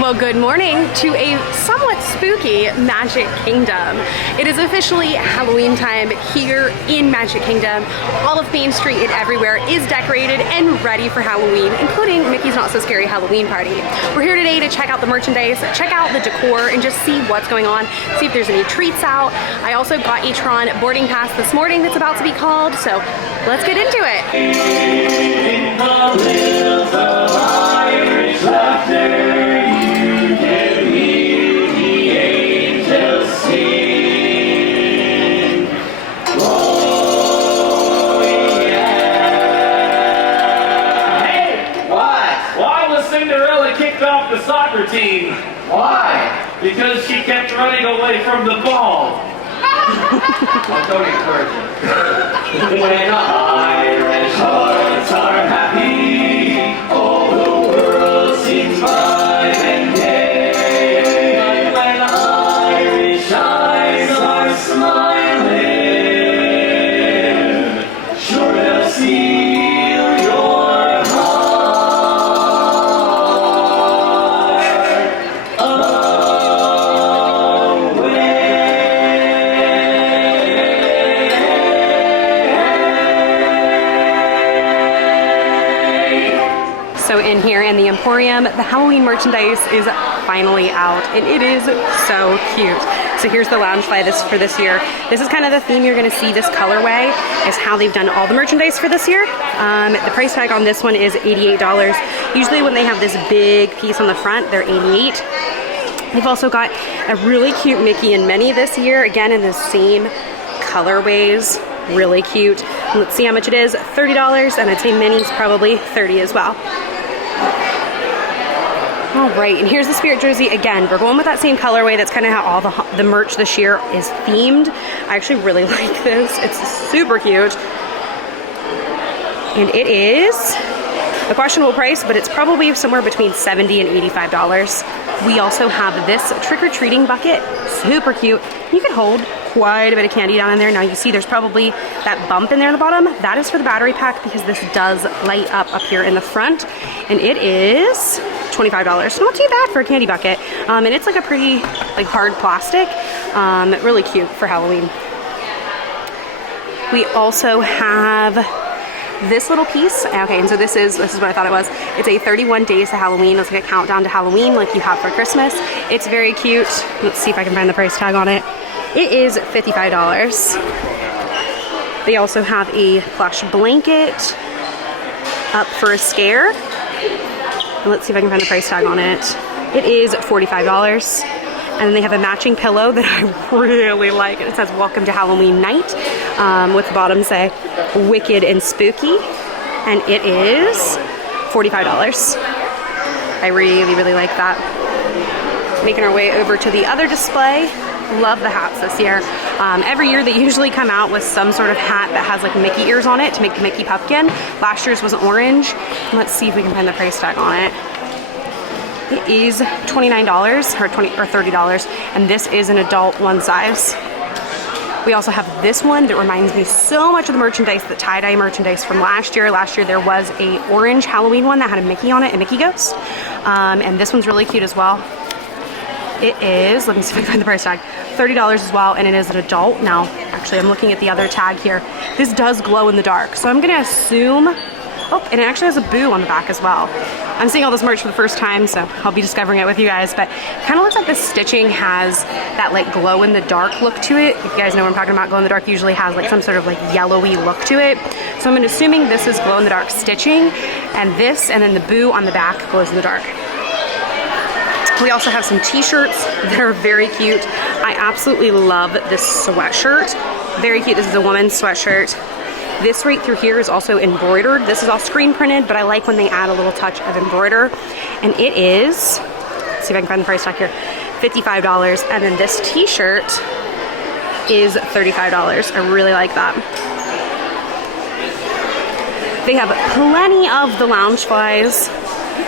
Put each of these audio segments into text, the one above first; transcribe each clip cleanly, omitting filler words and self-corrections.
Well, good morning to a somewhat spooky Magic Kingdom. It is officially Halloween time here in Magic Kingdom. All of Main Street and everywhere is decorated and ready for Halloween, including Mickey's Not So Scary Halloween Party. We're here today to check out the merchandise, check out the decor, and just see what's going on, see if there's any treats out. I also got a Tron boarding pass this morning that's about to be called, so let's get into it. In the hills of Irish laughter, you can hear the angels sing. Oh yeah. Hey! What? Why was Cinderella kicked off the soccer team? Why? Because she kept running away from the ball. Oh, don't encourage her. When Irish hearts are happy, all the world seems bright and gay. And when Irish eyes are smiling, sure they'll seal your heart away. So in here in the Emporium, the Halloween merchandise is finally out, and it is so cute. So here's the Loungefly for this year. This is kind of the theme you're going to see. This colorway is how they've done all the merchandise for this year. The price tag on this one is $88. Usually when they have this big piece on the front, they're $88. They've also got a really cute Mickey and Minnie this year, again in the same colorways. Really cute. Let's see how much it is. $30, and I'd say Minnie's probably $30 as well. All right, and here's the Spirit jersey. Again, we're going with that same colorway. That's kind of how all the merch this year is themed. I actually really like this. It's super cute. And it is a questionable price, but it's probably somewhere between $70 and $85. We also have this trick-or-treating bucket. Super cute. You can hold quite a bit of candy down in there. Now you see there's probably that bump in there at the bottom. That is for the battery pack because this does light up here in the front. And it is $25. So not too bad for a candy bucket. And it's like a pretty hard plastic. Really cute for Halloween. We also have this little piece. Okay, and so this is what I thought it was. It's a 31 days to Halloween. It's like a countdown to Halloween like you have for Christmas. It's very cute. Let's see if I can find the price tag on it. It is $55. They also have a plush blanket up for a scare. And let's see if I can find the price tag on it. It is $45. And then they have a matching pillow that I really like. It says "Welcome to Halloween Night," with the bottom say "Wicked and Spooky," and it is $45. I really like that. Making our way over to the other display. Love the hats this year. Every year they usually come out with some sort of hat that has like Mickey ears on it to make the Mickey pumpkin. Last year's was orange. Let's see if we can find the price tag on it. It is $29 or $30, and this is an adult one size. We also have this one that reminds me so much of the merchandise, the tie-dye merchandise from last year. Last year there was a orange Halloween one that had a Mickey on it, a Mickey ghost. And this one's really cute as well. It is, let me see if I can find the price tag, $30 as well, and it is an adult. Now, actually I'm looking at the other tag here. This does glow in the dark, so I'm gonna assume, oh, and it actually has a boo on the back as well. I'm seeing all this merch for the first time, so I'll be discovering it with you guys, but it kind of looks like the stitching has that like glow in the dark look to it. If you guys know what I'm talking about, glow in the dark usually has like some sort of like yellowy look to it. So I'm assuming this is glow in the dark stitching, and this, and then the boo on the back glows in the dark. We also have some t-shirts that are very cute. I absolutely love this sweatshirt. Very cute. This is a woman's sweatshirt. This right through here is also embroidered. This is all screen printed, but I like when they add a little touch of embroider. And it is, let's see if I can find the price tag here, $55. And then this t-shirt is $35. I really like that. They have plenty of the Loungeflies,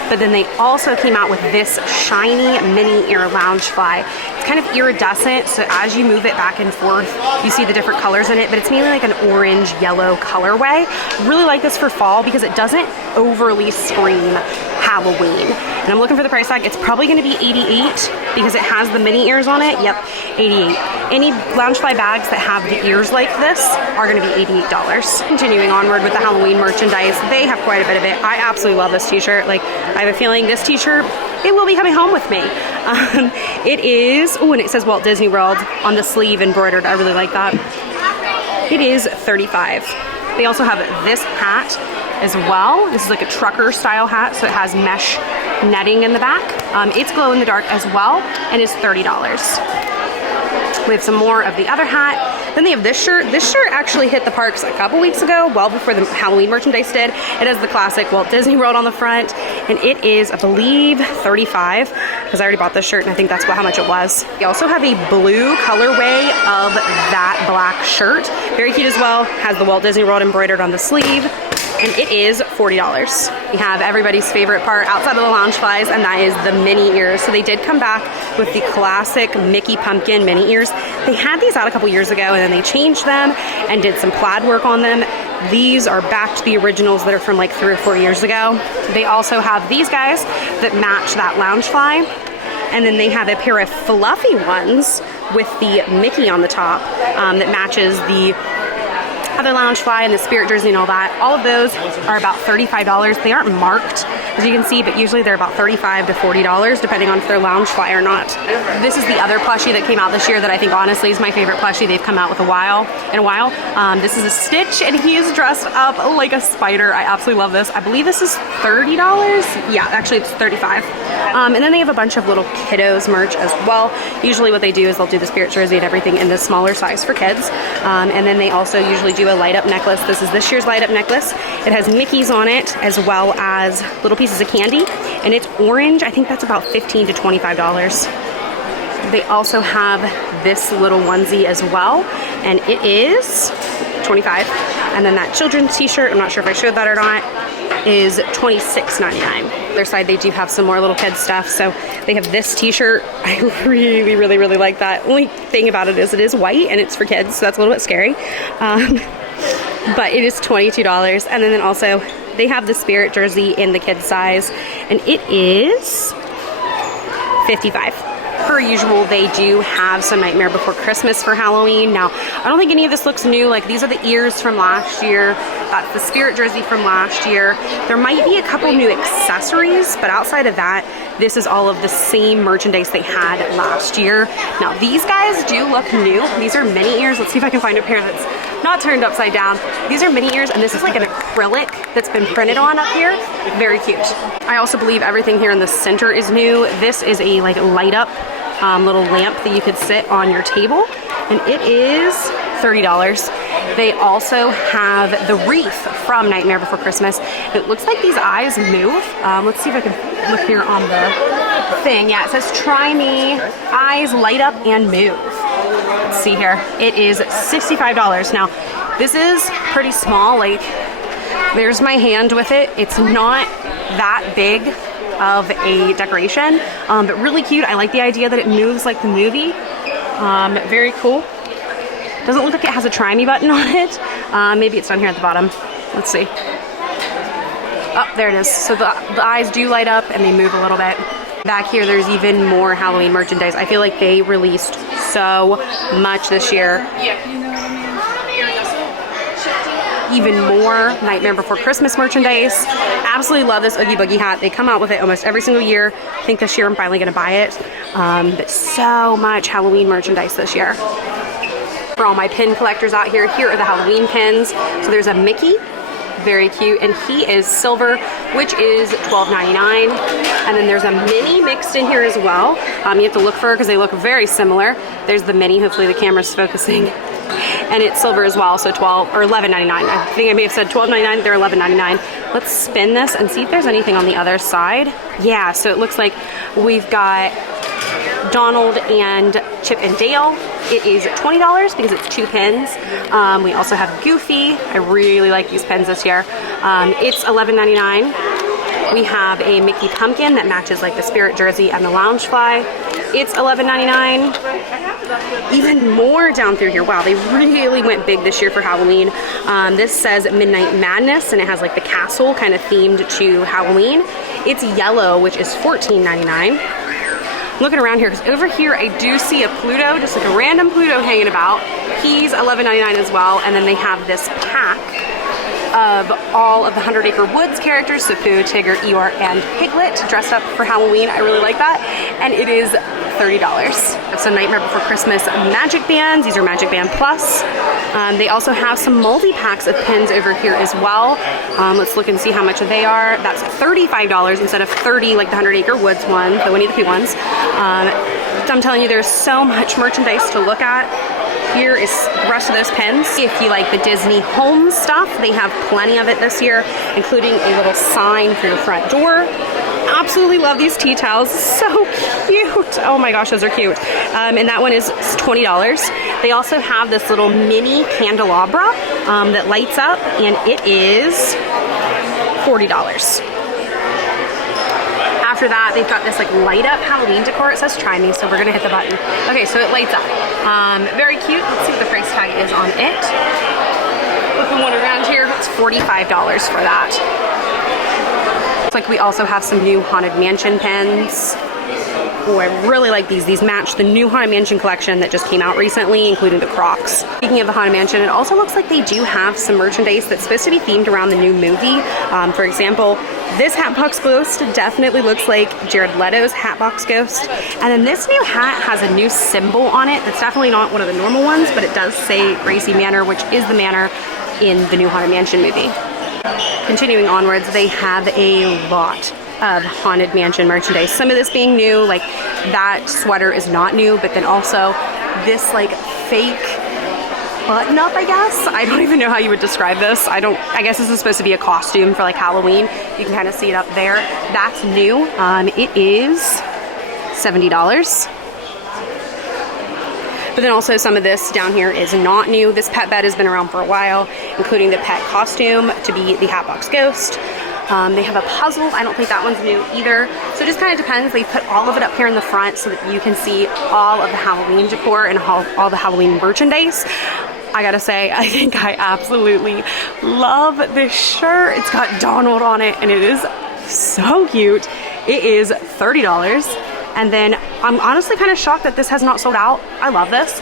but then they also came out with this shiny mini ear Loungefly. It's kind of iridescent, so as you move it back and forth, you see the different colors in it, but it's mainly like an orange yellow colorway. Really like this for fall because it doesn't overly scream Halloween. And I'm looking for the price tag. It's probably gonna be $88 because it has the mini ears on it. Yep, $88. Any Loungefly bags that have the ears like this are gonna be $88. Continuing onward with the Halloween merchandise, they have quite a bit of it. I absolutely love this t-shirt. Like, I have a feeling this t-shirt, it will be coming home with me. It is, oh, and it says Walt Disney World on the sleeve embroidered. I really like that. It is $35. They also have this hat as well. This is like a trucker style hat, so it has mesh netting in the back. It's glow in the dark as well, and is $30. We have some more of the other hat. Then they have this shirt. This shirt actually hit the parks a couple weeks ago, well before the Halloween merchandise did. It has the classic Walt Disney World on the front, and it is, I believe, $35, because I already bought this shirt, and I think that's how much it was. We also have a blue colorway of that black shirt. Very cute as well. Has the Walt Disney World embroidered on the sleeve, and it is $40. We have everybody's favorite part outside of the Loungeflies, and that is the mini ears. So they did come back with the classic Mickey Pumpkin mini ears. They had these out a couple years ago, and then they changed them and did some plaid work on them. These are back to the originals that are from like 3 or 4 years ago. They also have these guys that match that Loungefly, and then they have a pair of fluffy ones with the Mickey on the top that matches the other Loungefly and the Spirit jersey and all that. All of those are about $35. They aren't marked, as you can see, but usually they're about $35 to $40, depending on if they're Loungefly or not. This is the other plushie that came out this year that I think honestly is my favorite plushie they've come out with in a while. This is a Stitch, and he is dressed up like a spider. I absolutely love this. I believe this is $30. Yeah, actually it's $35. And then they have a bunch of little kiddos merch as well. Usually what they do is they'll do the Spirit jersey and everything in the smaller size for kids. And then they also usually do a light up necklace. This is this year's light up necklace. It has Mickeys on it as well as little pieces of candy, and it's orange. I think that's about $15 to $25. They also have this little onesie as well, and it is $25. And then that children's t-shirt, I'm not sure if I showed that or not, is $26.99. Their side, they do have some more little kids stuff. So they have this t-shirt. I really, really, really like that. Only thing about it is white and it's for kids, so that's a little bit scary. But it is $22. And then also they have the Spirit jersey in the kids size, and it is $55. Per usual, they do have some Nightmare Before Christmas for Halloween. Now, I don't think any of this looks new. Like, these are the ears from last year. That's the Spirit jersey from last year. There might be a couple new accessories, but outside of that, this is all of the same merchandise they had last year. Now, these guys do look new. These are mini ears. Let's see if I can find a pair that's not turned upside down. These are mini ears, and this is like an acrylic that's been printed on up here. Very cute. I also believe everything here in the center is new. This is a like light up little lamp that you could sit on your table, and it is $30. They also have the wreath from Nightmare Before Christmas. It looks like these eyes move. Let's see if I can look here on the thing. Yeah, it says try me, eyes light up and move. Let's see here. It is $65. Now, this is pretty small. Like, there's my hand with it. It's not that big of a decoration, but really cute. I like the idea that it moves like the movie. Very cool. Doesn't look like it has a try me button on it. Maybe it's down here at the bottom. Let's see. Oh, there it is. So the eyes do light up and they move a little bit. Back here, there's even more Halloween merchandise. I feel like they released so much this year. Even more Nightmare Before Christmas merchandise. Absolutely love this Oogie Boogie hat. They come out with it almost every single year. I think this year I'm finally going to buy it. But so much Halloween merchandise this year. For all my pin collectors out here, here are the Halloween pins. So there's a Mickey, very cute, and he is silver, which is $12.99. And then there's a mini mixed in here as well. You have to look for her because they look very similar. There's the mini, hopefully the camera's focusing. And it's silver as well, so $11.99. I think I may have said $12.99, they're $11.99. Let's spin this and see if there's anything on the other side. Yeah, so it looks like we've got Donald and Chip and Dale. It is $20 because it's 2 pins. We also have Goofy. I really like these pins this year. It's $11.99. We have a Mickey pumpkin that matches like the spirit jersey and the loungefly. It's $11.99. Even more down through here. Wow, they really went big this year for Halloween. This says Midnight Madness, and it has like the castle kind of themed to Halloween. It's yellow, which is $14.99. Looking around here, because over here I do see a Pluto, just like a random Pluto hanging about. He's $11.99 as well, and then they have this pack of all of the 100 Acre Woods characters, so Pooh, Tigger, Eeyore, and Piglet dressed up for Halloween. I really like that, and it is $30. Some Nightmare Before Christmas Magic Bands. These are Magic Band Plus. They also have some multi-packs of pins over here as well. Let's look and see how much they are. That's $35 instead of $30 like the 100 Acre Woods one, the Winnie the Pooh ones. I'm telling you, there's so much merchandise to look at. Here is the rest of those pins. If you like the Disney home stuff, they have plenty of it this year, including a little sign for your front door. Absolutely love these tea towels, so cute. Oh my gosh, those are cute. And that one is $20. They also have this little mini candelabra that lights up, and it is $40. After that, they've got this like light up Halloween decor. It says try me, so we're gonna hit the button. Okay, so it lights up. Very cute. Let's see what the price tag is on it. Looking one around here, it's $45 for that. Looks like we also have some new Haunted Mansion pins. Oh, I really like these. These match the new Haunted Mansion collection that just came out recently, including the Crocs. Speaking of the Haunted Mansion, it also looks like they do have some merchandise that's supposed to be themed around the new movie. For example, this Hatbox Ghost definitely looks like Jared Leto's Hatbox Ghost. And then this new hat has a new symbol on it that's definitely not one of the normal ones, but it does say Gracie Manor, which is the manor in the new Haunted Mansion movie. Continuing onwards, they have a lot of Haunted Mansion merchandise. Some of this being new, like that sweater is not new, but then also this like fake button up, I guess. I don't even know how you would describe this. I guess this is supposed to be a costume for like Halloween. You can kind of see it up there. That's new. It is $70. But then also some of this down here is not new. This pet bed has been around for a while, including the pet costume to be the Hatbox Ghost. They have a puzzle. I don't think that one's new either. So it just kind of depends. They put all of it up here in the front so that you can see all of the Halloween decor and all the Halloween merchandise. I gotta say, I think I absolutely love this shirt. It's got Donald on it and it is so cute. It is $30. And then I'm honestly kind of shocked that this has not sold out. I love this.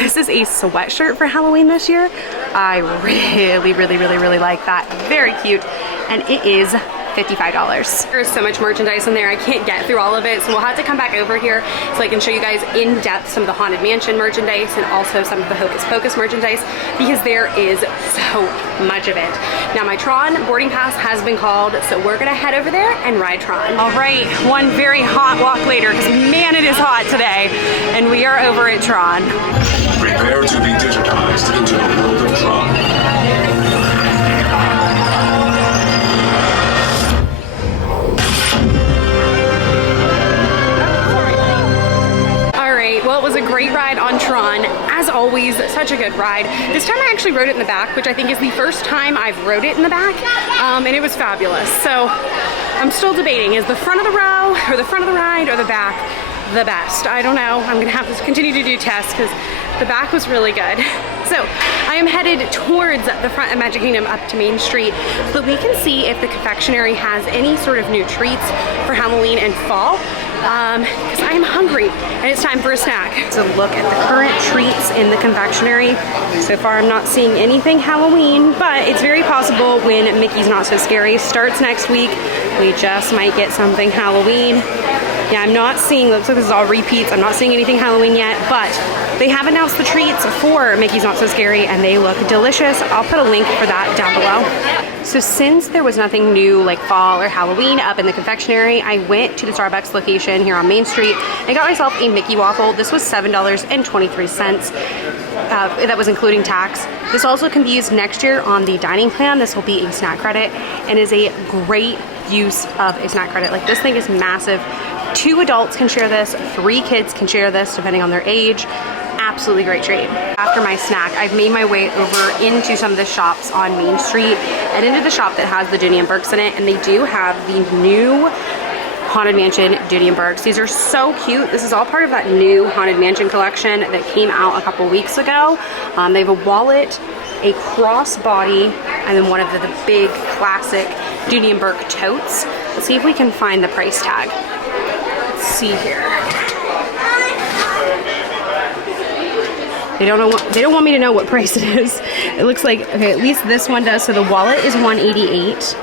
This is a sweatshirt for Halloween this year. I really, really, really, really like that. Very cute. And it is $55. There's so much merchandise in there, I can't get through all of it, so we'll have to come back over here so I can show you guys in depth some of the Haunted Mansion merchandise and also some of the Hocus Pocus merchandise, because there is so much of it. Now my Tron boarding pass has been called, so we're gonna head over there and ride Tron. All right, one very hot walk later, because man, it is hot today, and we are over at Tron. Prepare to be digitized into the world of Tron. Well, it was a great ride on Tron. As always, such a good ride. This time I actually rode it in the back, which I think is the first time I've rode it in the back, and it was fabulous. So I'm still debating, is the front of the row or the front of the ride or the back the best? I don't know. I'm gonna have to continue to do tests because the back was really good. So I am headed towards the front of Magic Kingdom up to Main Street so that we can see if the confectionery has any sort of new treats for Halloween and fall. Because I am hungry and it's time for a snack. So look at the current treats in the confectionery. So far I'm not seeing anything Halloween, but it's very possible when Mickey's Not So Scary starts next week, we just might get something Halloween. Yeah, I'm not seeing, looks like this is all repeats. I'm not seeing anything Halloween yet, but they have announced the treats for Mickey's Not So Scary and they look delicious. I'll put a link for that down below. So since there was nothing new like fall or Halloween up in the confectionery, I went to the Starbucks location here on Main Street and got myself a Mickey waffle. This was $7.23. That was including tax. This also can be used next year on the dining plan. This will be a snack credit and is a great use of a snack credit. Like this thing is massive. 2 adults can share this, 3 kids can share this depending on their age. absolutely great treat. After my snack, I've made my way over into some of the shops on Main Street and into the shop that has the Dooney and Burks in it, and they do have the new Haunted Mansion Dooney and Burks. These are so cute. This is all part of that new Haunted Mansion collection that came out a couple weeks ago. They have a wallet, a crossbody, and then one of the big classic Dooney and Burke totes. Let's see if we can find the price tag. Let's see here. They don't want me to know what price it is. It looks like, okay, at least this one does. So the wallet is $188.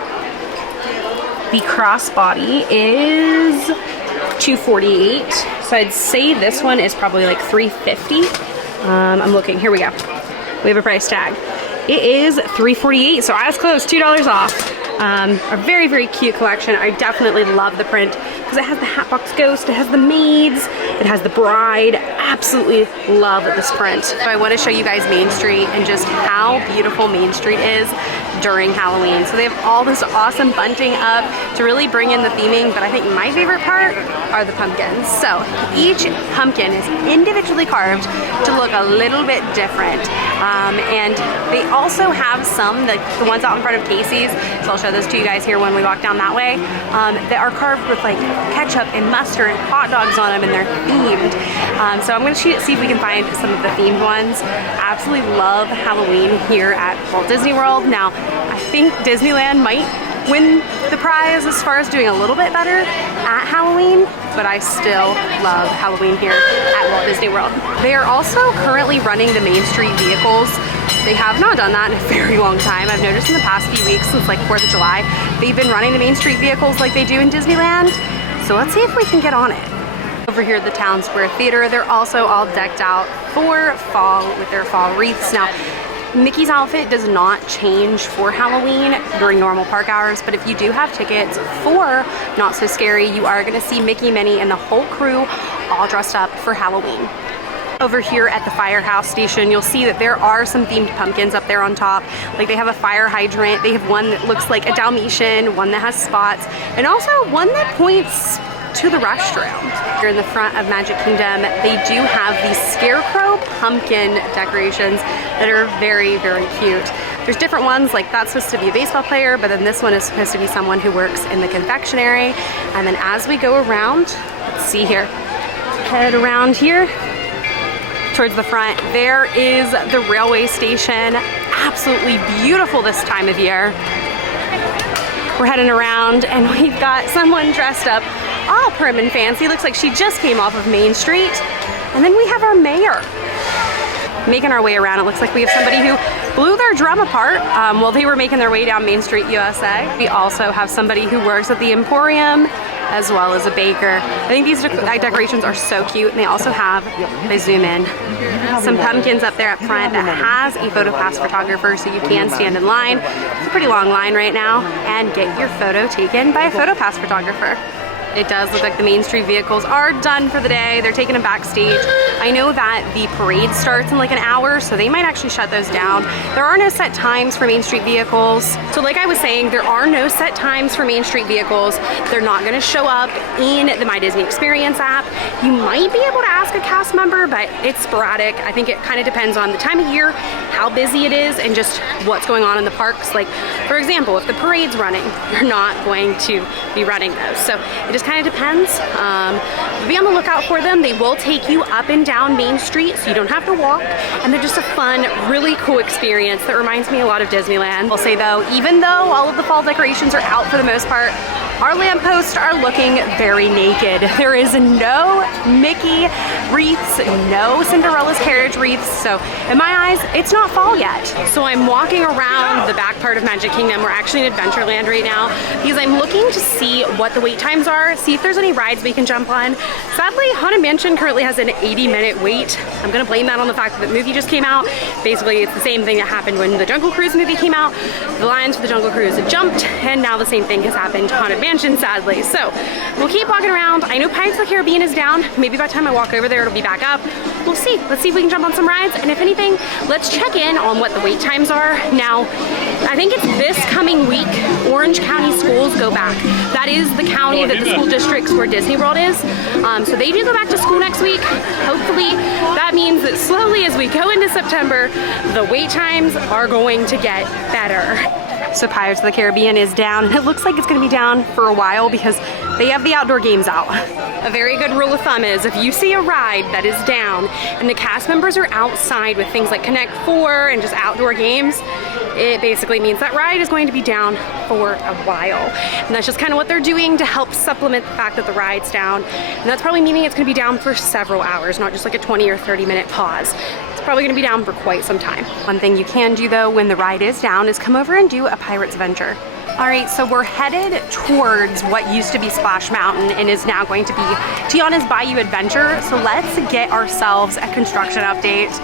The crossbody is $248. So I'd say this one is probably like $350. I'm looking, here we go. We have a price tag. It is $348, so I was close, $2 off. A very, very cute collection. I definitely love the print because it has the Hatbox ghost, it has the maids, it has the bride. Absolutely love this print. So I want to show you guys Main Street and just how beautiful Main Street is during Halloween. So they have all this awesome bunting up to really bring in the theming, but I think my favorite part are the pumpkins. So each pumpkin is individually carved to look a little bit different. And they also have some, the ones out in front of Casey's, so I'll show those to you guys here when we walk down that way, that are carved with like ketchup and mustard and hot dogs on them, and they're themed. So I'm going to see if we can find some of the themed ones. Absolutely love Halloween here at Walt Disney World. Now, I think Disneyland might win the prize as far as doing a little bit better at Halloween, but I still love Halloween here at Walt Disney World. They are also currently running the Main Street vehicles. They have not done that in a very long time. I've noticed in the past few weeks, since like 4th of July, they've been running the Main Street vehicles like they do in Disneyland. So let's see if we can get on it. Over here at the Town Square Theater, they're also all decked out for fall with their fall wreaths. Now, Mickey's outfit does not change for Halloween during normal park hours, but if you do have tickets for Not So Scary, you are going to see Mickey, Minnie, and the whole crew all dressed up for Halloween. Over here at the firehouse station, you'll see that there are some themed pumpkins up there on top. Like they have a fire hydrant, they have one that looks like a Dalmatian, one that has spots, and also one that points to the restroom. Here in the front of Magic Kingdom, they do have these scarecrow pumpkin decorations that are very, very cute. There's different ones, like that's supposed to be a baseball player, but then this one is supposed to be someone who works in the confectionery. And then as we go around, let's see here, head around here towards the front, there is the railway station. Absolutely beautiful this time of year. We're heading around and we've got someone dressed up all prim and fancy. Looks like she just came off of Main Street. And then we have our mayor. Making our way around, it looks like we have somebody who blew their drum apart while they were making their way down Main Street, USA. We also have somebody who works at the Emporium, as well as a baker. I think these decorations are so cute, and they also have, they zoom in, some pumpkins up there up front that has a PhotoPass photographer, so you can stand in line. It's a pretty long line right now, and get your photo taken by a PhotoPass photographer. It does look like the Main Street vehicles are done for the day. They're taking them backstage. I know that the parade starts in like an hour, so they might actually shut those down. There are no set times for Main Street vehicles. So like I was saying, there are no set times for Main Street vehicles. They're not gonna show up in the My Disney Experience app. You might be able to ask a cast member, but it's sporadic. I think it kind of depends on the time of year, how busy it is, and just what's going on in the parks. Like, for example, if the parade's running, you're not going to be running those. So it just kind of depends. Be on the lookout for them. They will take you up and down Main Street, so you don't have to walk, and they're just a fun, really cool experience that reminds me a lot of Disneyland. I'll say though, even though all of the fall decorations are out for the most part, our lampposts are looking very naked. There is no Mickey wreaths, no Cinderella's carriage wreaths, so in my eyes, it's not fall yet. So I'm walking around the back part of Magic Kingdom. We're actually in Adventureland right now because I'm looking to see what the wait times are, see if there's any rides we can jump on. Sadly, Haunted Mansion currently has an 80-minute wait. I'm gonna blame that on the fact that the movie just came out. Basically, it's the same thing that happened when the Jungle Cruise movie came out. The lines for the Jungle Cruise jumped, and now the same thing has happened to Haunted Mansion. mansion, sadly. So we'll keep walking around. I know Pirates of the Caribbean is down. Maybe by the time I walk over there, it'll be back up. We'll see. Let's see if we can jump on some rides. And if anything, let's check in on what the wait times are. Now, I think it's this coming week, Orange County schools go back. That is the county that the school districts where Disney World is. So they do go back to school next week. Hopefully that means that slowly as we go into September, the wait times are going to get better. So Pirates of the Caribbean is down. It looks like it's gonna be down for a while because they have the outdoor games out. A very good rule of thumb is if you see a ride that is down and the cast members are outside with things like Connect 4 and just outdoor games, it basically means that ride is going to be down for a while. And that's just kind of what they're doing to help supplement the fact that the ride's down. And that's probably meaning it's gonna be down for several hours, not just like a 20 or 30-minute pause. It's probably gonna be down for quite some time. One thing you can do though when the ride is down is come over and do a Pirate's Venture. All right, so we're headed towards what used to be Splash Mountain and is now going to be Tiana's Bayou Adventure. So let's get ourselves a construction update.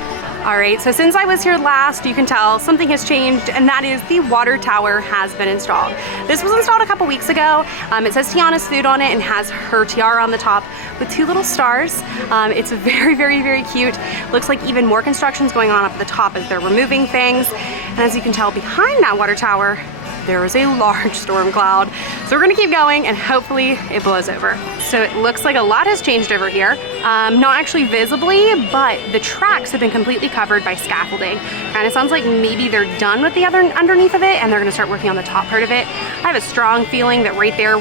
All right, so since I was here last, you can tell something has changed, and that is the water tower has been installed. This was installed a couple weeks ago. It says Tiana's food on it and has her tiara on the top with 2 little stars. It's very, very, very cute. Looks like even more construction's going on up at the top as they're removing things. And as you can tell behind that water tower, there is a large storm cloud. So we're gonna keep going and hopefully it blows over. So it looks like a lot has changed over here. Not actually visibly, but the tracks have been completely covered by scaffolding. Kind of sounds like maybe they're done with the other underneath of it and they're gonna start working on the top part of it. I have a strong feeling that right there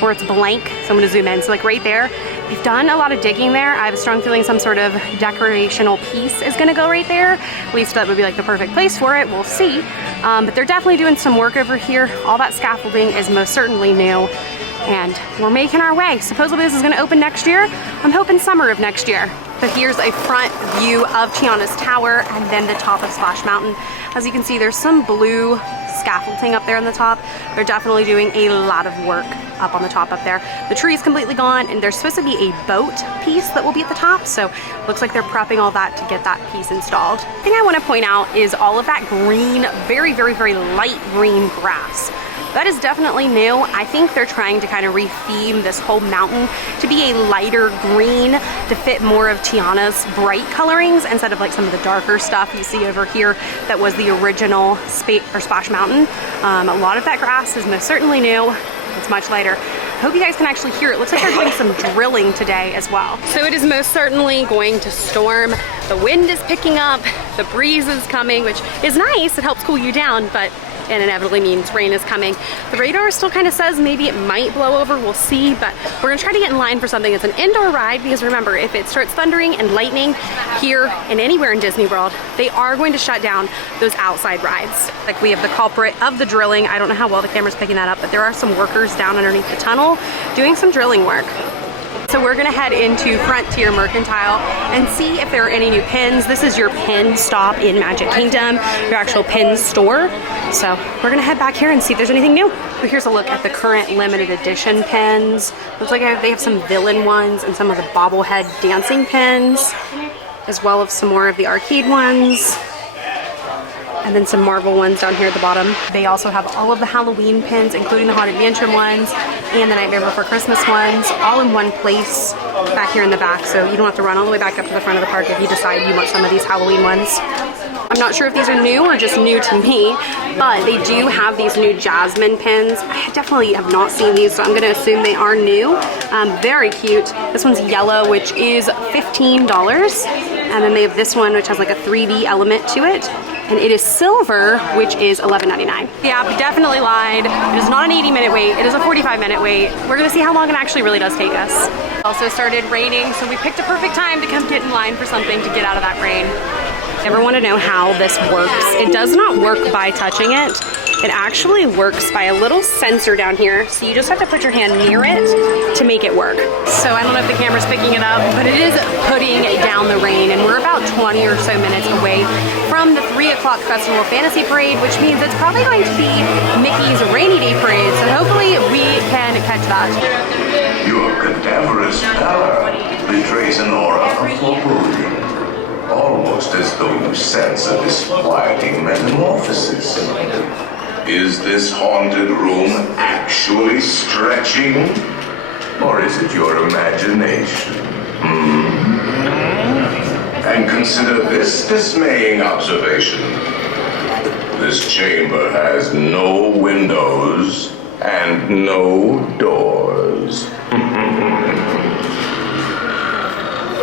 where it's blank, so I'm gonna zoom in, so like right there, they've done a lot of digging there. I have a strong feeling some sort of decorational piece is gonna go right there. At least that would be like the perfect place for it, we'll see. But they're definitely doing some work over here. All that scaffolding is most certainly new and we're making our way. Supposedly this is gonna open next year. I'm hoping summer of next year. But here's a front view of Tiana's tower and then the top of Splash Mountain. As you can see, there's some blue scaffolding up there on the top. They're definitely doing a lot of work up on the top up there. The tree is completely gone and there's supposed to be a boat piece that will be at the top. So looks like they're prepping all that to get that piece installed. The thing I want to point out is all of that green, very, very, very light green grass. That is definitely new. I think they're trying to kind of re-theme this whole mountain to be a lighter green to fit more of Tiana's bright colorings instead of like some of the darker stuff you see over here that was the original Splash Mountain. A lot of that grass is most certainly new. It's much lighter. I hope you guys can actually hear it. Looks like they're doing some drilling today as well. So it is most certainly going to storm. The wind is picking up, the breeze is coming, which is nice. It helps cool you down, but it inevitably means rain is coming. The radar still kind of says maybe it might blow over, we'll see, but we're gonna try to get in line for something that's an indoor ride because remember, if it starts thundering and lightning here and anywhere in Disney World, they are going to shut down those outside rides. Like we have the culprit of the drilling. I don't know how well the camera's picking that up, but there are some workers down underneath the tunnel doing some drilling work. So we're gonna head into Frontier Mercantile and see if there are any new pins. This is your pin stop in Magic Kingdom, your actual pin store. So we're gonna head back here and see if there's anything new. So here's a look at the current limited edition pins. Looks like they have some villain ones and some of the bobblehead dancing pins, as well as some more of the arcade ones. And then some Marvel ones down here at the bottom. They also have all of the Halloween pins, including the Haunted Mansion ones and the Nightmare Before Christmas ones, all in one place back here in the back. So you don't have to run all the way back up to the front of the park if you decide you want some of these Halloween ones. I'm not sure if these are new or just new to me, but they do have these new Jasmine pins. I definitely have not seen these, so I'm gonna assume they are new. Very cute. This one's yellow, which is $15. And then they have this one, which has like a 3D element to it. And it is silver, which is $11.99. The app definitely lied. It is not an 80-minute wait, it is a 45-minute wait. We're gonna see how long it actually really does take us. It also started raining, so we picked a perfect time to come get in line for something to get out of that rain. Ever want to know how this works? It does not work by touching it. It actually works by a little sensor down here. So you just have to put your hand near it to make it work. So I don't know if the camera's picking it up, but it is putting down the rain and we're about 20 or so minutes away from the 3 o'clock Festival Fantasy Parade, which means it's probably going to be Mickey's Rainy Day Parade. So hopefully we can catch that. Your cadaverous pallor betrays an aura of foreboding. Almost as though you sense a disquieting metamorphosis. Is this haunted room actually stretching? Or is it your imagination? And consider this dismaying observation. This chamber has no windows and no doors.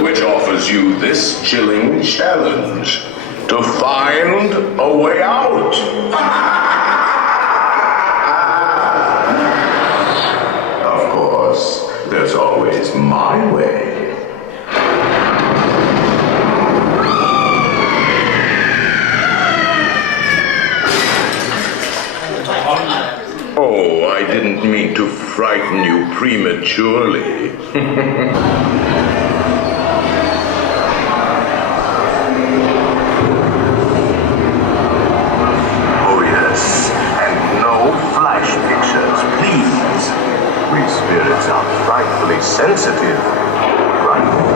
Which offers you this chilling challenge to find a way out. Of course, there's always my way. Oh, I didn't mean to frighten you prematurely. Oh, yes. And no flash pictures, please. We spirits are frightfully sensitive. Right?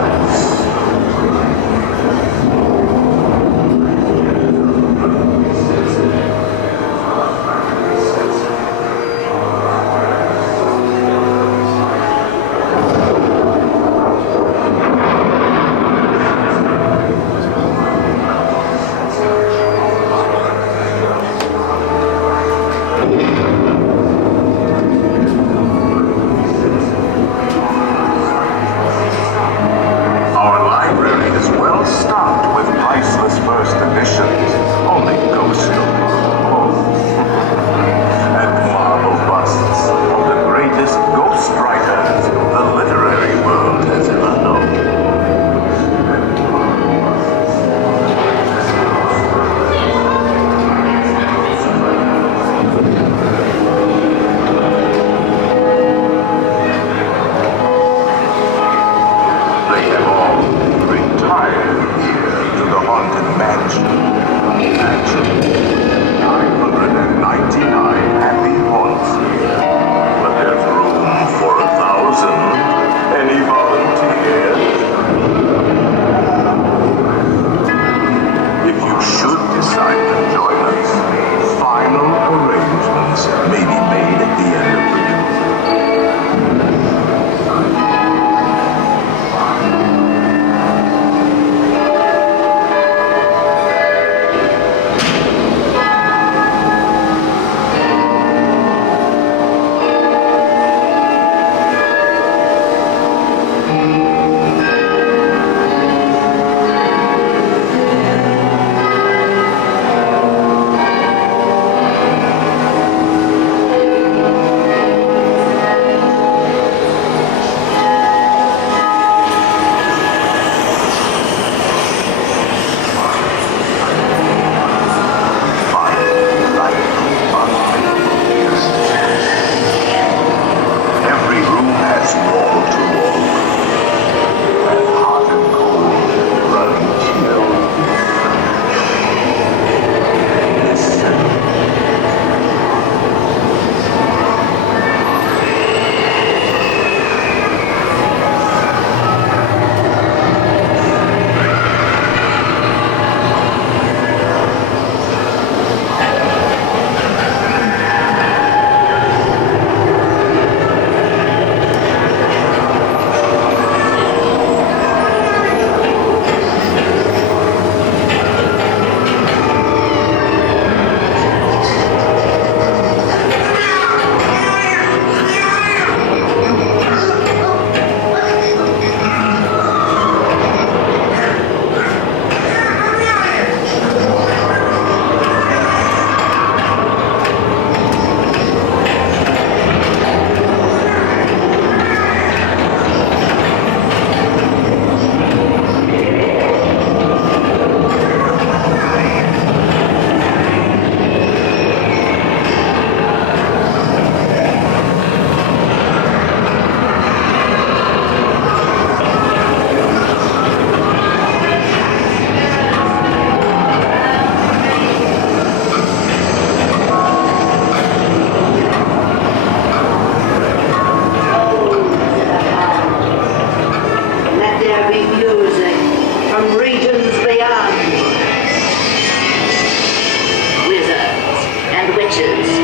wizards and witches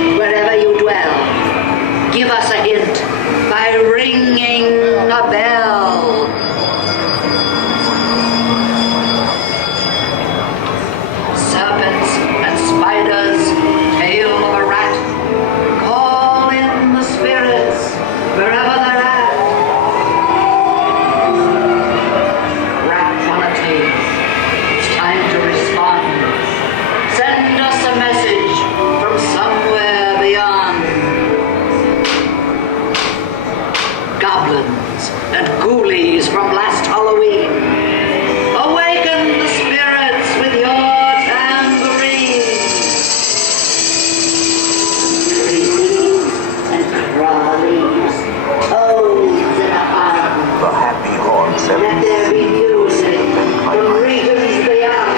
Let there be music from regions beyond.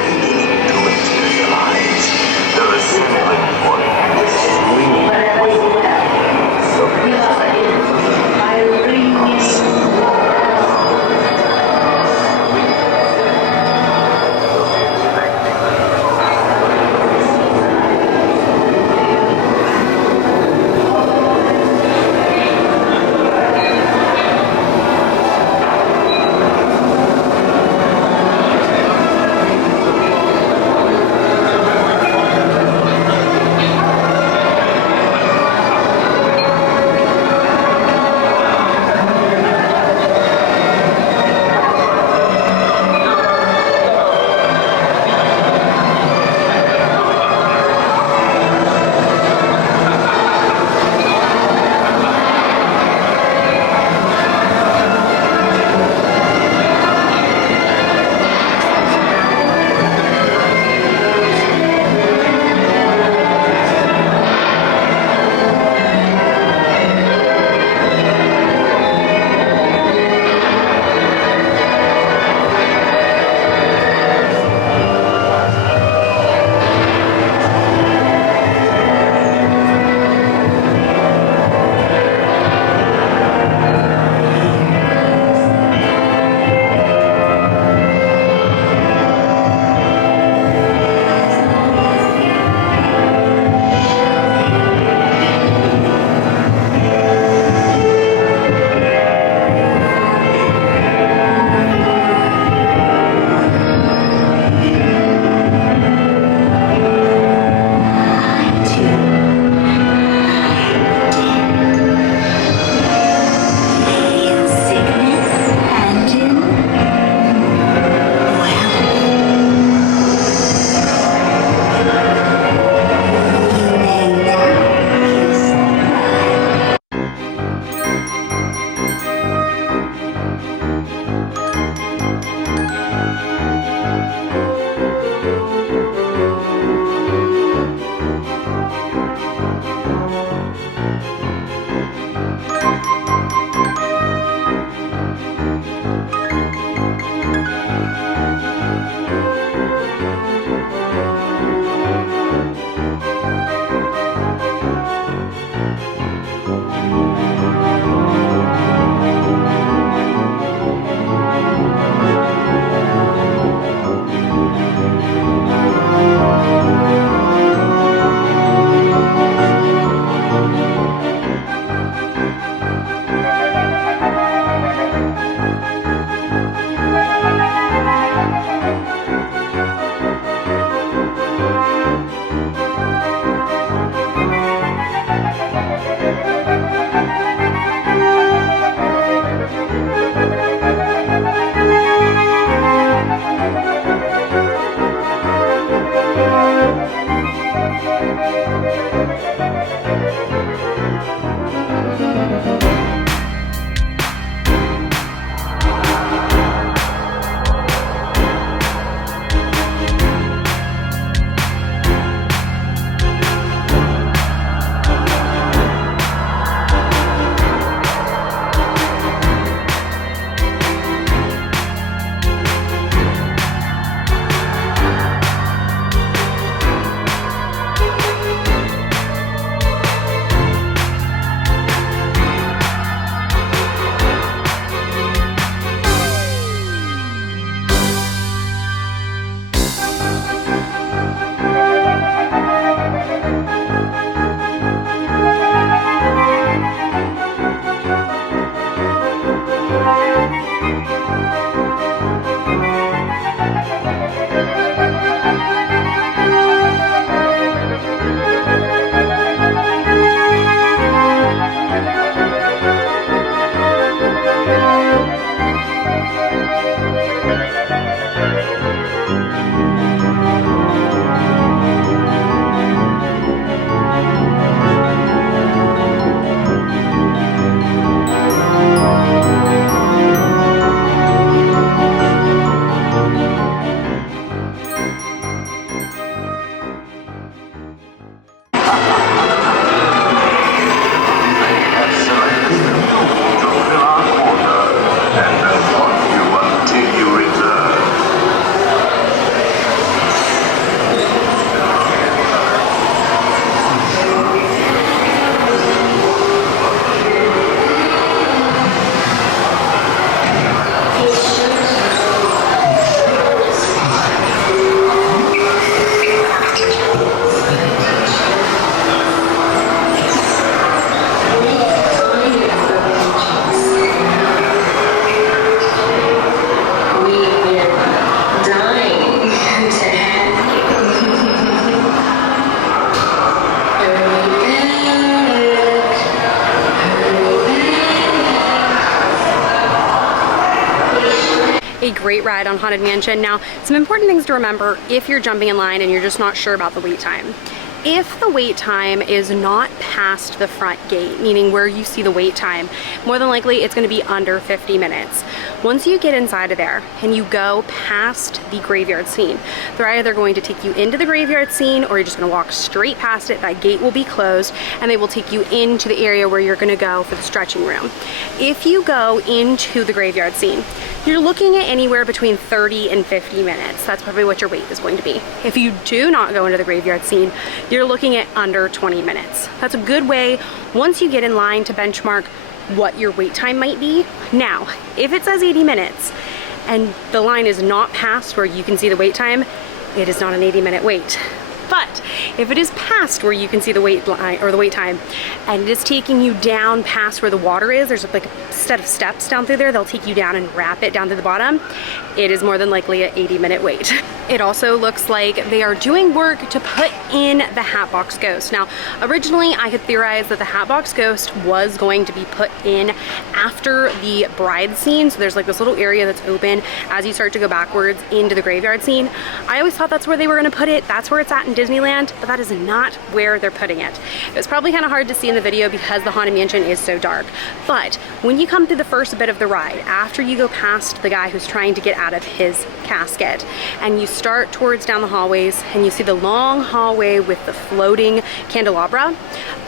a great ride on Haunted Mansion. Now, some important things to remember if you're jumping in line and you're just not sure about the wait time. If the wait time is not past the front gate, meaning where you see the wait time, more than likely it's going to be under 50 minutes. Once you get inside of there and you go past the graveyard scene, they're either going to take you into the graveyard scene or you're just going to walk straight past it. That gate will be closed and they will take you into the area where you're going to go for the stretching room. If you go into the graveyard scene, you're looking at anywhere between 30 and 50 minutes. That's probably what your wait is going to be. If you do not go into the graveyard scene, you're looking at under 20 minutes. That's a good way, once you get in line, to benchmark what your wait time might be. Now, if it says 80 minutes and the line is not past where you can see the wait time, it is not an 80-minute wait. But if it is past where you can see the wait line or the wait time and it is taking you down past where the water is, there's like a set of steps down through there, they'll take you down and wrap it down to the bottom, it is more than likely an 80-minute wait. It also looks like they are doing work to put in the Hatbox Ghost. Now, originally I had theorized that the Hatbox Ghost was going to be put in after the bride scene. So there's like this little area that's open as you start to go backwards into the graveyard scene. I always thought that's where they were gonna put it. That's where it's at in Disneyland, but that is not where they're putting it. It was probably kind of hard to see in the video because the Haunted Mansion is so dark. But when you come through the first bit of the ride, after you go past the guy who's trying to get out of his casket, and you start towards down the hallways and you see the long hallway with the floating candelabra,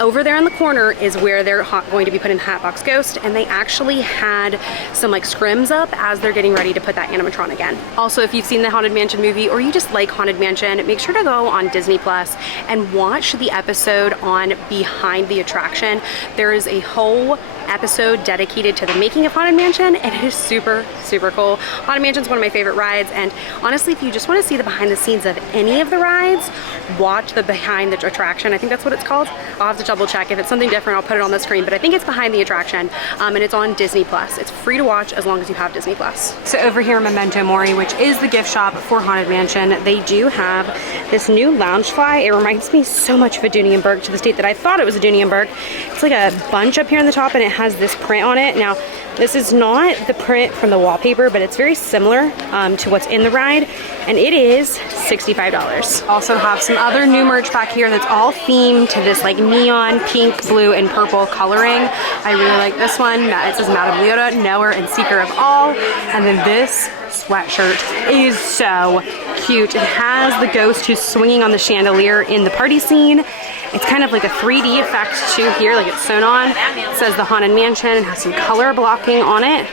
over there in the corner is where they're going to be putting the Hatbox Ghost, and they actually had some like scrims up as they're getting ready to put that animatronic in. Also, if you've seen the Haunted Mansion movie or you just like Haunted Mansion, make sure to go on Disney Plus and watch the episode on Behind the Attraction. There is a whole episode dedicated to the making of Haunted Mansion, and it is super, super cool. Haunted Mansion is one of my favorite rides, and honestly, if you just want to see the behind the scenes of any of the rides, watch the Behind the Attraction. I think that's what it's called. I'll have to double check. If it's something different, I'll put it on the screen, but I think it's Behind the Attraction, and it's on Disney Plus. It's free to watch as long as you have Disney Plus. So over here, Memento Mori, which is the gift shop for Haunted Mansion, they do have this new Loungefly. It reminds me so much of a Dooney & Bourke, to the state that I thought it was a Dooney & Bourke. It's like a bunch up here in the top, and it has this print on it. Now, this is not the print from the wallpaper, but it's very similar to what's in the ride, and it is $65. Also have some other new merch back here that's all themed to this like neon pink, blue, and purple coloring. I really like this one. It says Madame Leota, Knower and Seeker of All, and then this sweatshirt is so cute. It has the ghost who's swinging on the chandelier in the party scene. It's kind of like a 3D effect too here, like it's sewn on. It says the Haunted Mansion and has some color blocking on it.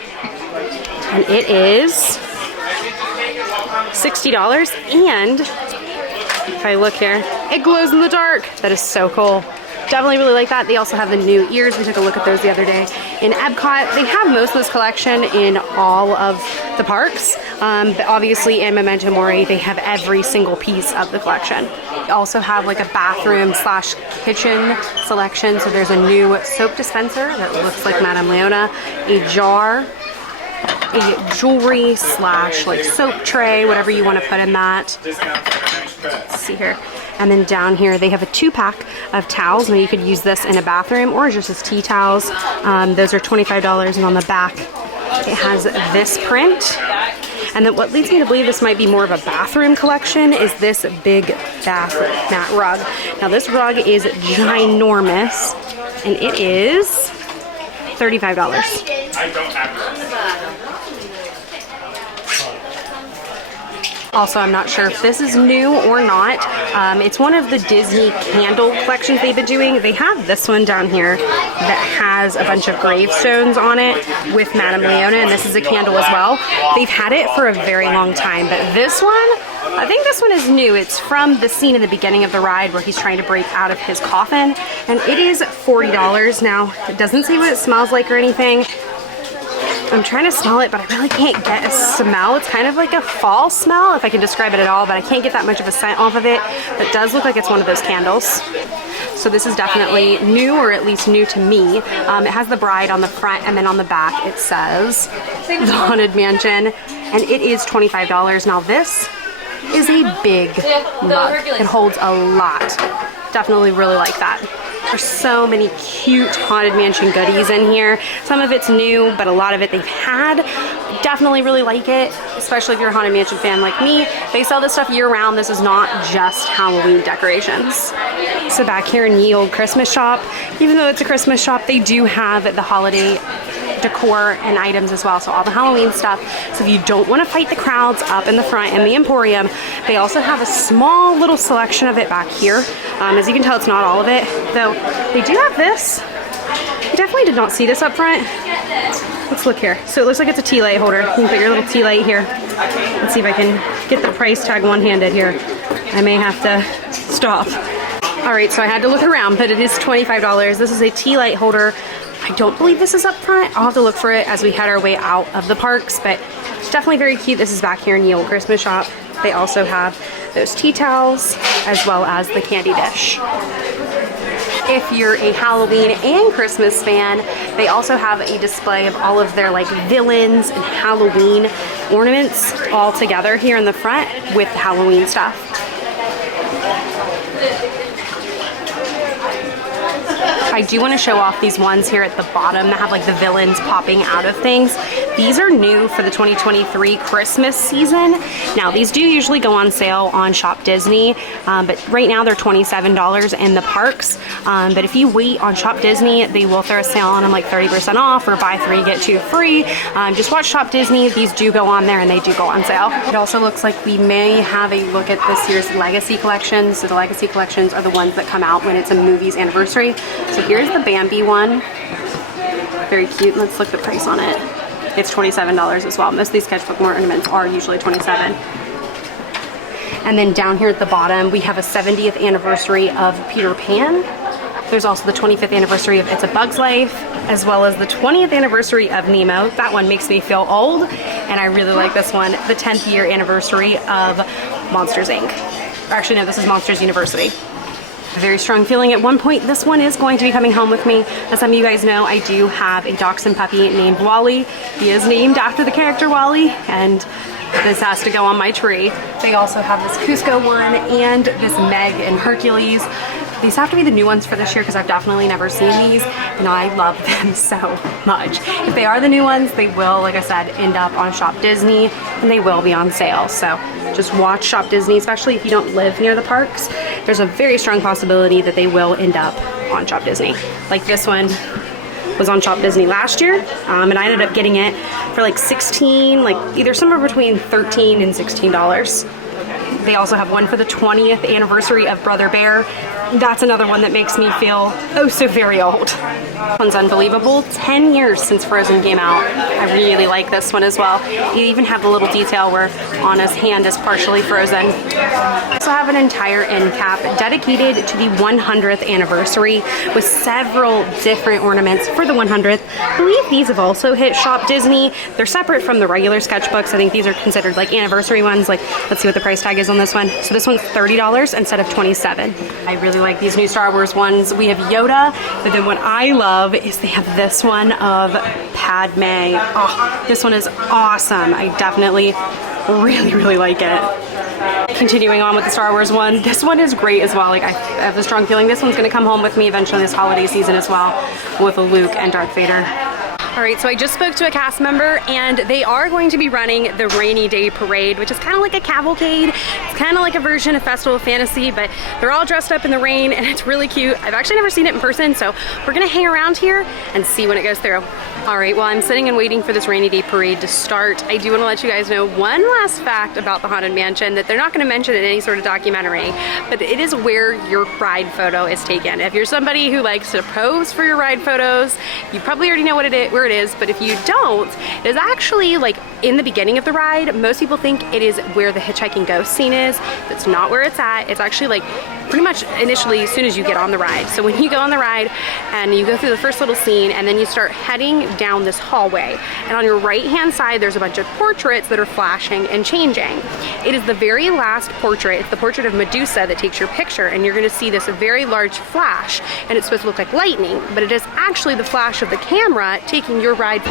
And it is $60. And if I look here, it glows in the dark. That is so cool. Definitely really like that. They also have the new ears. We took a look at those the other day in Epcot. They have most of this collection in all of the parks, but obviously in Memento Mori, they have every single piece of the collection. They also have like a bathroom slash kitchen selection. So there's a new soap dispenser that looks like Madame Leona, a jar, a jewelry slash like soap tray, whatever you want to put in that. Let's see here. And then down here, they have a 2-pack of towels. Now you could use this in a bathroom or just as tea towels. Those are $25, and on the back, it has this print. And then what leads me to believe this might be more of a bathroom collection is this big bath mat rug. Now this rug is ginormous, and it is $35. Also, I'm not sure if this is new or not. It's one of the Disney candle collections they've been doing. They have this one down here that has a bunch of gravestones on it with Madame Leona, and this is a candle as well. They've had it for a very long time, but this one, I think this one is new. It's from the scene in the beginning of the ride where he's trying to break out of his coffin, and it is $40. Now, it doesn't say what it smells like or anything. I'm trying to smell it, but I really can't get a smell. It's kind of like a fall smell, if I can describe it at all, but I can't get that much of a scent off of it. But it does look like it's one of those candles. So this is definitely new, or at least new to me. It has the bride on the front, and then on the back it says the Haunted Mansion, and it is $25. Now this is a big mug. It holds a lot. Definitely really like that. There's so many cute Haunted Mansion goodies in here. Some of it's new, but a lot of it they've had. Definitely really like it, especially if you're a Haunted Mansion fan like me. They sell this stuff year-round. This is not just Halloween decorations. So back here in Ye Olde Christmas shop, even though it's a Christmas shop, they do have the holiday decor and items as well, so all the Halloween stuff. So if you don't want to fight the crowds up in the front in the Emporium, they also have a small little selection of it back here. As you can tell, it's not all of it, though they do have this. I definitely did not see this up front. Let's look here. So it looks like it's a tea light holder. You can put your little tea light here. Let's see if I can get the price tag one-handed here. I may have to stop. All right, so I had to look around, but it is $25. This is a tea light holder. I don't believe this is up front. I'll have to look for it as we head our way out of the parks, but it's definitely very cute. This is back here in Ye Olde Christmas shop. They also have those tea towels as well as the candy dish. If you're a Halloween and Christmas fan, they also have a display of all of their like villains and Halloween ornaments all together here in the front with Halloween stuff. I do want to show off these ones here at the bottom that have like the villains popping out of things. These are new for the 2023 Christmas season. Now these do usually go on sale on Shop Disney, but right now they're $27 in the parks. But if you wait on Shop Disney, they will throw a sale on them like 30% off or buy 3 get 2 free. Just watch Shop Disney. These do go on there and they do go on sale. It also looks like we may have a look at this year's Legacy collections. So the Legacy collections are the ones that come out when it's a movie's anniversary. So here's the Bambi one. Very cute. Let's look at the price on it. It's $27 as well. Most of these sketchbook ornaments are usually $27. And then down here at the bottom, we have a 70th anniversary of Peter Pan. There's also the 25th anniversary of It's a Bug's Life, as well as the 20th anniversary of Nemo. That one makes me feel old, and I really like this one. The 10th year anniversary of Monsters, Inc. Or actually, no, this is Monsters University. A very strong feeling at one point this one is going to be coming home with me. As some of you guys know, I do have a dachshund puppy named Wally. He is named after the character Wally, and this has to go on my tree. They also have this Cusco one and this Meg and Hercules. These have to be the new ones for this year because I've definitely never seen these, and I love them so much. If they are the new ones, they will, like I said, end up on Shop Disney, and they will be on sale. So just watch Shop Disney, especially if you don't live near the parks. There's a very strong possibility that they will end up on Shop Disney. Like this one was on Shop Disney last year, and I ended up getting it for like $16, like either somewhere between $13 and $16. They also have one for the 20th anniversary of Brother Bear. That's another one that makes me feel oh so very old. This one's unbelievable. 10 years since Frozen came out. I really like this one as well. You even have the little detail where Anna's hand is partially frozen. I also have an entire end cap dedicated to the 100th anniversary with several different ornaments for the 100th. I believe these have also hit Shop Disney. They're separate from the regular sketchbooks. I think these are considered like anniversary ones. Like, let's see what the price tag is on this one. So this one's $30 instead of $27. I really like these new Star Wars ones. We have Yoda, but then what I love is they have this one of Padme. Oh, this one is awesome. I definitely really like it. Continuing on with the Star Wars one, this one is great as well. Like, I have a strong feeling this one's gonna come home with me eventually this holiday season as well, with Luke and Darth Vader. All right, so I just spoke to a cast member and they are going to be running the Rainy Day Parade, which is kind of like a cavalcade. It's kind of like a version of Festival of Fantasy, but they're all dressed up in the rain and it's really cute. I've actually never seen it in person, so we're gonna hang around here and see when it goes through. All right, while I'm sitting and waiting for this Rainy Day Parade to start, I do want to let you guys know one last fact about the Haunted Mansion that they're not going to mention in any sort of documentary, but it is where your ride photo is taken. If you're somebody who likes to pose for your ride photos, you probably already know where it is, but if you don't, it is actually like in the beginning of the ride. Most people think it is where the hitchhiking ghost scene is. That's not where it's at. It's actually like pretty much initially as soon as you get on the ride. So when you go on the ride and you go through the first little scene and then you start heading down this hallway, and on your right hand side there's a bunch of portraits that are flashing and changing. It is the very last portrait. It's the portrait of Medusa that takes your picture, and you're going to see this very large flash, and it's supposed to look like lightning, but it is actually the flash of the camera taking your ride.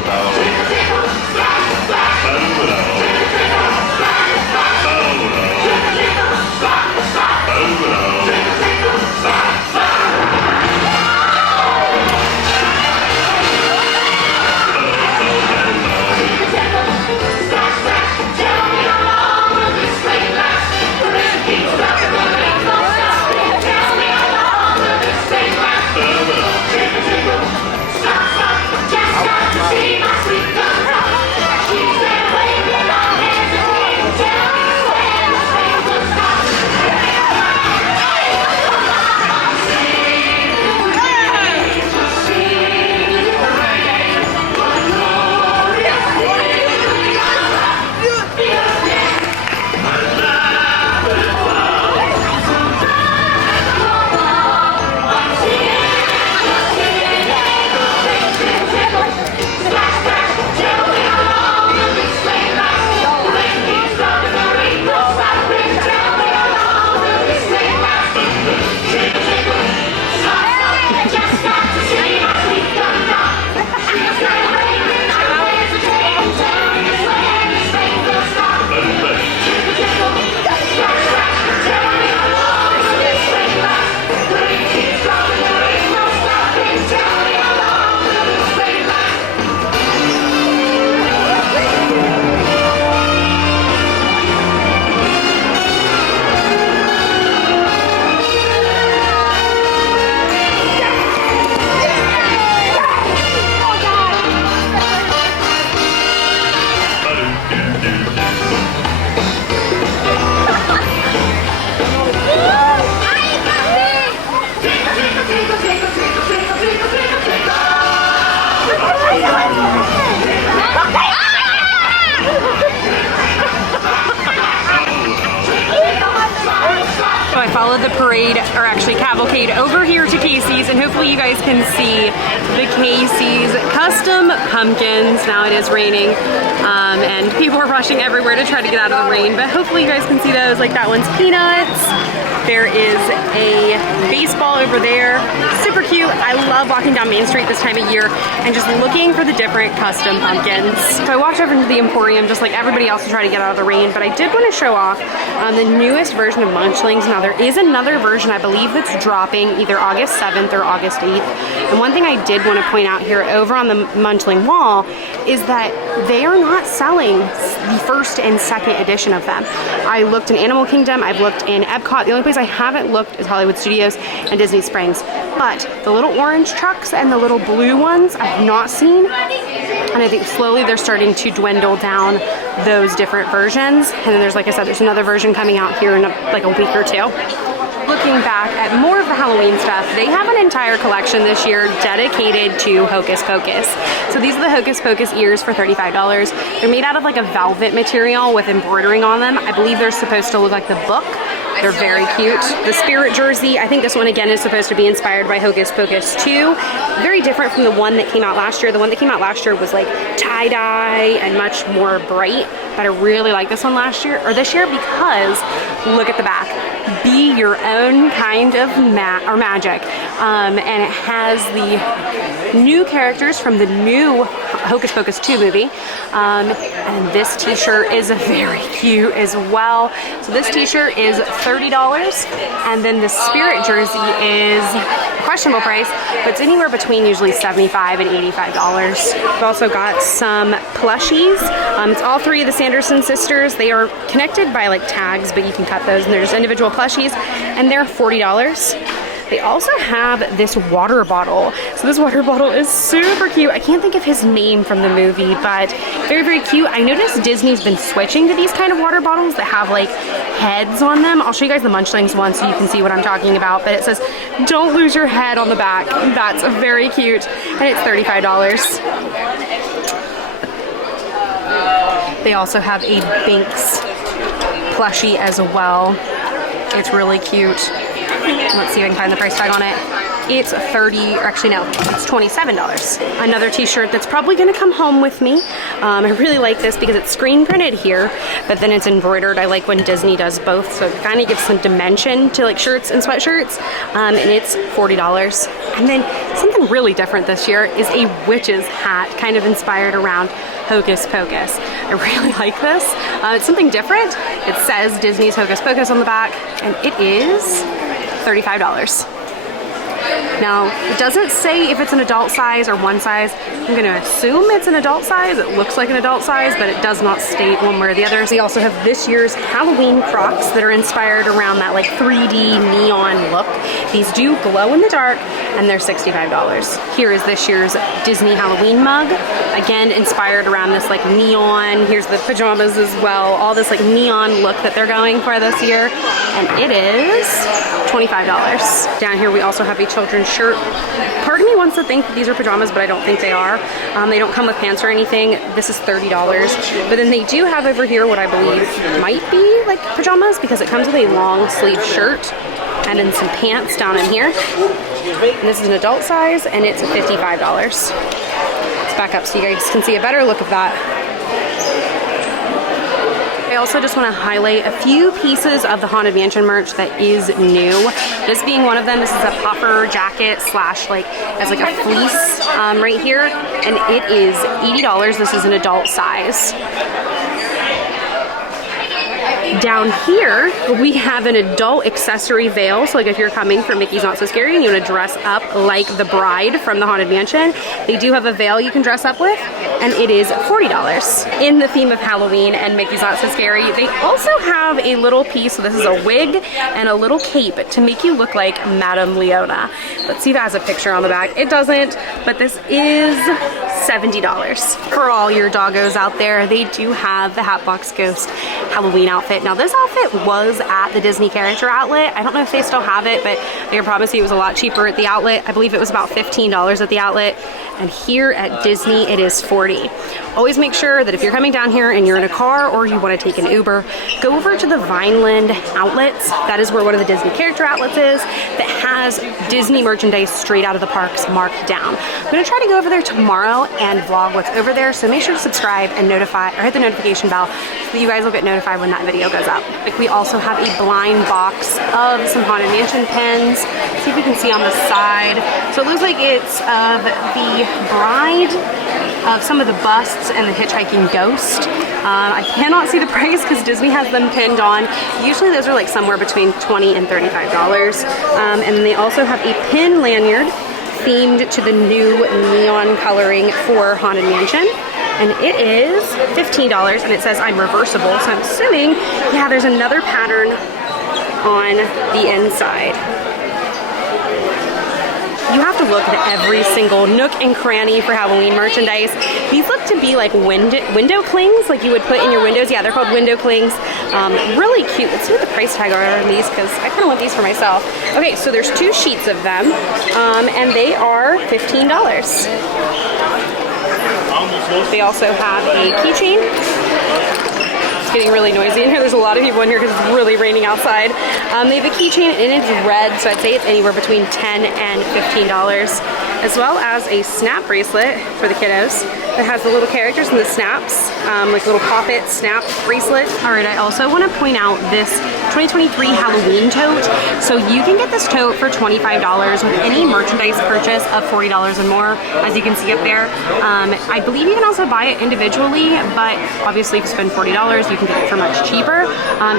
follow the parade, or actually cavalcade, over here to Casey's, and hopefully you guys can see the Casey's custom pumpkins. Now it is raining, and people are rushing everywhere to try to get out of the rain, but hopefully you guys can see those. Like that one's peanuts. There is a baseball over there, super cute. I love walking down Main Street this time of year and just looking for the different custom pumpkins. So I walked over into the Emporium just like everybody else to try to get out of the rain, but I did want to show off the newest version of Munchlings. Now there is another version, I believe, that's dropping either August 7th or August 8th. And one thing I did want to point out here over on the Munchling wall is that they are not selling the first and second edition of them. I looked in Animal Kingdom, I've looked in Epcot. The only place I haven't looked is Hollywood Studios and Disney Springs. But the little orange trucks and the little blue ones I have not seen. And I think slowly they're starting to dwindle down those different versions. And then there's, like I said, there's another version coming out here in like a week or two. Looking back at more of the Halloween stuff, they have an entire collection this year dedicated to Hocus Pocus. So these are the Hocus Pocus ears for $35. They're made out of like a velvet material with embroidering on them. I believe they're supposed to look like the book. They're very cute. The Spirit jersey, I think this one again is supposed to be inspired by Hocus Pocus 2. Very different from the one that came out last year. The one that came out last year was like tie-dye and much more bright, but I really like this one this year because look at the back. Be your own kind of magic. And it has the new characters from the new Hocus Pocus 2 movie. And this t-shirt is very cute as well. So this t-shirt is $30, and then the Spirit jersey is a questionable price, but it's anywhere between usually $75 and $85. We've also got some plushies. It's all three of the Sanderson sisters. They are connected by like tags, but you can cut those, and they're just individual plushies, and they're $40. They also have this water bottle. So this water bottle is super cute. I can't think of his name from the movie, but very, very cute. I noticed Disney's been switching to these kind of water bottles that have like heads on them. I'll show you guys the Munchlings one so you can see what I'm talking about, but it says, "Don't lose your head" on the back. That's very cute, and it's $35. They also have a Binks plushie as well. It's really cute. Let's see if I can find the price tag on it. It's $30, or actually no, it's $27. Another t-shirt that's probably gonna come home with me. I really like this because it's screen printed here, but then it's embroidered. I like when Disney does both, so it kind of gives some dimension to like shirts and sweatshirts, and it's $40. And then something really different this year is a witch's hat, kind of inspired around Hocus Pocus. I really like this. It's something different. It says Disney's Hocus Pocus on the back, and it is $35. Now, it doesn't say if it's an adult size or one size. I'm gonna assume it's an adult size. It looks like an adult size, but it does not state one way or the other. We also have this year's Halloween Crocs that are inspired around that like 3D neon look. These do glow in the dark, and they're $65. Here is this year's Disney Halloween mug. Again, inspired around this like neon. Here's the pajamas as well. All this like neon look that they're going for this year. And it is $25. Down here we also have a children's shirt. Part of me wants to think that these are pajamas, but I don't think they are. They don't come with pants or anything. This is $30. But then they do have over here what I believe might be like pajamas, because it comes with a long sleeve shirt and then some pants down in here. And this is an adult size, and it's $55. Let's back up so you guys can see a better look of that. I also just want to highlight a few pieces of the Haunted Mansion merch that is new. This being one of them. This is a puffer jacket slash like as like a fleece right here, and it is $80. This is an adult size. Down here, we have an adult accessory veil. So like if you're coming for Mickey's Not So Scary and you want to dress up like the bride from the Haunted Mansion, they do have a veil you can dress up with, and it is $40. In the theme of Halloween and Mickey's Not So Scary, they also have a little piece. So this is a wig and a little cape to make you look like Madame Leona. Let's see if it has a picture on the back. It doesn't, but this is $70. For all your doggos out there, they do have the Hatbox Ghost Halloween outfit. Now this outfit was at the Disney character outlet. I don't know if they still have it, but I can promise you it was a lot cheaper at the outlet. I believe it was about $15 at the outlet. And here at Disney, it is $40. Always make sure that if you're coming down here and you're in a car or you want to take an Uber, go over to the Vineland outlets. That is where one of the Disney character outlets is that has Disney merchandise straight out of the parks marked down. I'm gonna try to go over there tomorrow and vlog what's over there, so make sure to subscribe and notify, or hit the notification bell so that you guys will get notified when that video goes up. Like, we also have a blind box of some Haunted Mansion pins. See if we can see on the side. So it looks like it's of the bride, of some of the busts, and the hitchhiking ghost. I cannot see the price because Disney has them pinned on. Usually those are like somewhere between $20 and $35. And they also have a pin lanyard themed to the new neon coloring for Haunted Mansion. And it is $15, and it says I'm reversible. So I'm assuming, yeah, there's another pattern on the inside. You have to look at every single nook and cranny for Halloween merchandise. These look to be like window clings, like you would put in your windows. Yeah, they're called window clings. Really cute. Let's see what the price tag are on these, because I kind of want these for myself. Okay, so there's 2 sheets of them, and they are $15. They also have a keychain. It's getting really noisy in here. There's a lot of people in here because it's really raining outside. They have a keychain and it's red, so I'd say it's anywhere between $10 and $15, as well as a snap bracelet for the kiddos that has the little characters and the snaps, like little pop-it snap bracelet. All right, I also want to point out this 2023 Halloween tote. So you can get this tote for $25 with any merchandise purchase of $40 and more, as you can see up there. I believe you can also buy it individually, but obviously if you spend $40, you can get it for much cheaper.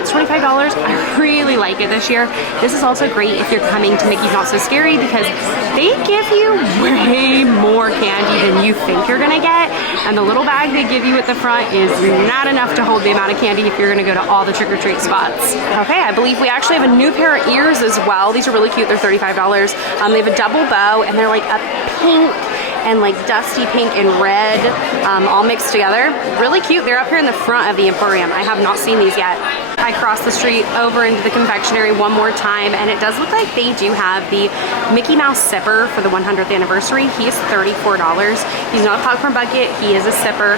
It's $25. I really like it this year. This is also great if you're coming to Mickey's Not So Scary, because they give you way more candy than you think you're gonna get, and the little bag they give you at the front is not enough to hold the amount of candy if you're gonna go to all the trick-or-treat spots. Okay, I believe we actually have a new pair of ears as well. These are really cute. They're $35. They have a double bow, and they're like a pink and like dusty pink and red, all mixed together. Really cute. They're up here in the front of the Emporium. I have not seen these yet. I crossed the street over into the confectionery one more time, and it does look like they do have the Mickey Mouse sipper for the 100th anniversary. He is $34. He's not a popcorn bucket, he is a sipper.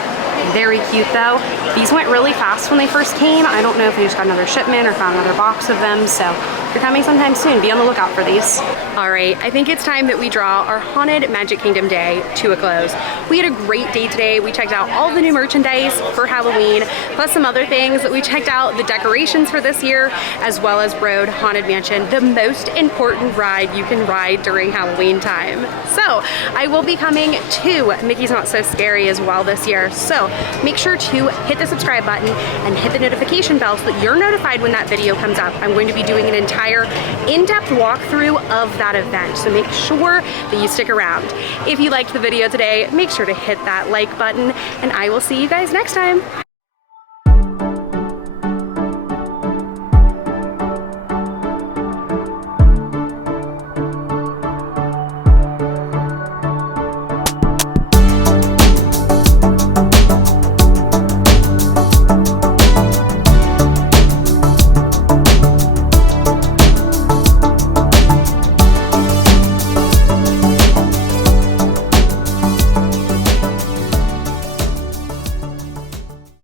Very cute though. These went really fast when they first came. I don't know if they just got another shipment or found another box of them, so if you're coming sometime soon, be on the lookout for these. All right, I think it's time that we draw our Haunted Magic Kingdom day to a close. We had a great day today. We checked out all the new merchandise for Halloween, plus some other things that we checked out, the decorations for this year, as well as rode Haunted Mansion, the most important ride you can ride during Halloween time. So I will be coming to Mickey's Not So Scary as well this year. So make sure to hit the subscribe button and hit the notification bell so that you're notified when that video comes up. I'm going to be doing an entire in-depth walkthrough of that event, so make sure that you stick around. If you liked the video today, make sure to hit that like button, and I will see you guys next time.